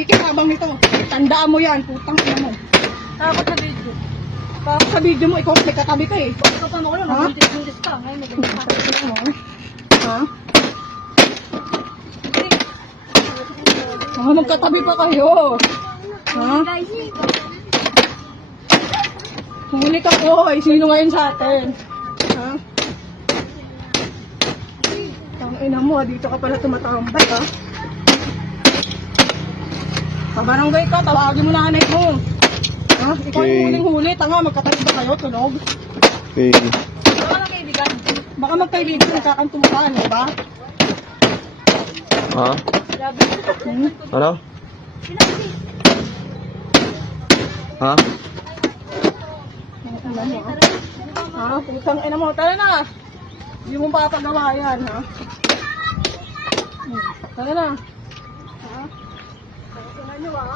pakikinabang nito. Tandaan mo yan, putang ina mo. Takot sa video. Tapos sa video mo, ikaw may katabi ka eh. Ikaw pa mo ko lang, Ha? buntis ka. Ngayon may ganyan ka. Ha? Ah, magkatabi pa kayo. Ha? Huli ka ko, sino ngayon sa atin? Ha? Tangina mo, dito ka pala tumatambay, ha? Sa barangay ka, tawagin mo na nanay mo. Ha? Ikaw yung huling-huli, tanga, magkatabi ba kayo, tunog? Okay. Baka lang kaibigan. Baka magkaibigan, nagkakantuhan, di ba? Ha? Grabe. Ano? Ha? Alam mo, ha? Putang ina mo, tara na! Hindi mo papagawa yan, ha? Tara na! Ha? Tara nyo, ha?